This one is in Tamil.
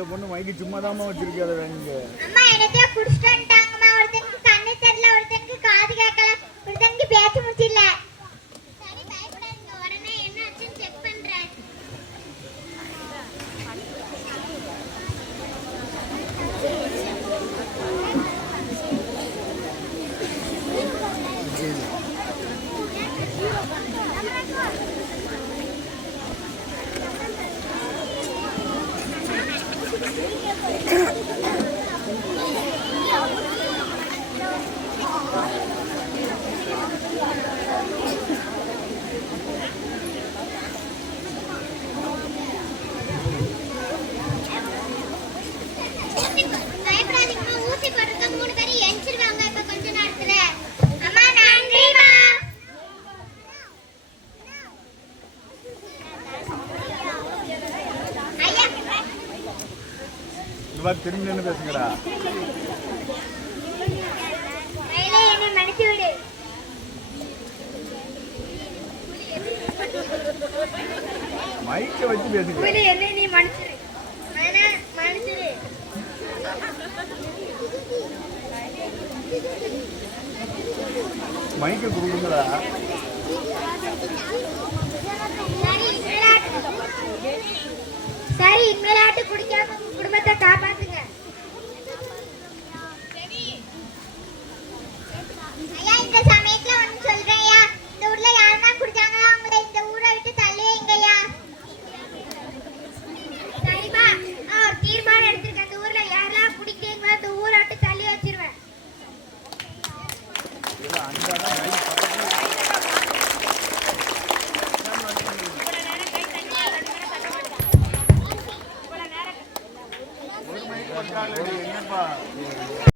இந்த பொண்ணு மைக்கு சும்மா தான் வச்சிருக்காத வேணுங்க. அம்மா எனக்கே குடிச்சிட்டு வந்துட்டாங்கம்மா. ஒருத்தனுக்கு கண்ணு தெரியல, ஒருத்தனுக்கு காது கேட்கல, ஒருத்தனுக்கு பேச்சு முடியல. சரி பயப்படாதீங்க, உடனே என்ன ஆச்சுன்னு செக் பண்றேன். பயப்படாதீங்கம்மா, ஊசி போடுறதுக்கு 3 பேரும் எந்திரிவாங்க இப்ப கொஞ்ச நேரத்துல. அம்மா நன்றிமா. ஐயா இவா திரும்பி நின்னு பேசுங்கடா. கையில என்ன மன்னிச்சு விடு. மைக்க வச்சு பேசுங்க. புலி என்ன நீ மன்னிச்சிரு. நானே மன்னிச்சிரு. மைக்க கொடுங்கடா. சரி இனிமேலாட்டு குடிக்காம உங்க குடும்பத்தை காப்பாத்துங்க. ஐயா இந்த சமயத்துல ஒண்ணு சொல்றேன் ஐயா. இந்த ஊர்ல யாரெல்லாம் குடிச்சாங்களோ அவங்கள இந்த ஊரை விட்டு தள்ளி வைங்கய்யா. சரிப்பா, நான் ஒரு தீர்மானம் எடுத்திருக்கேன். இந்த ஊர்ல யாரெல்லாம் குடிக்கிறீங்களோ இந்த ஊரை விட்டு தள்ளி வச்சிருவேன். அங்கதான்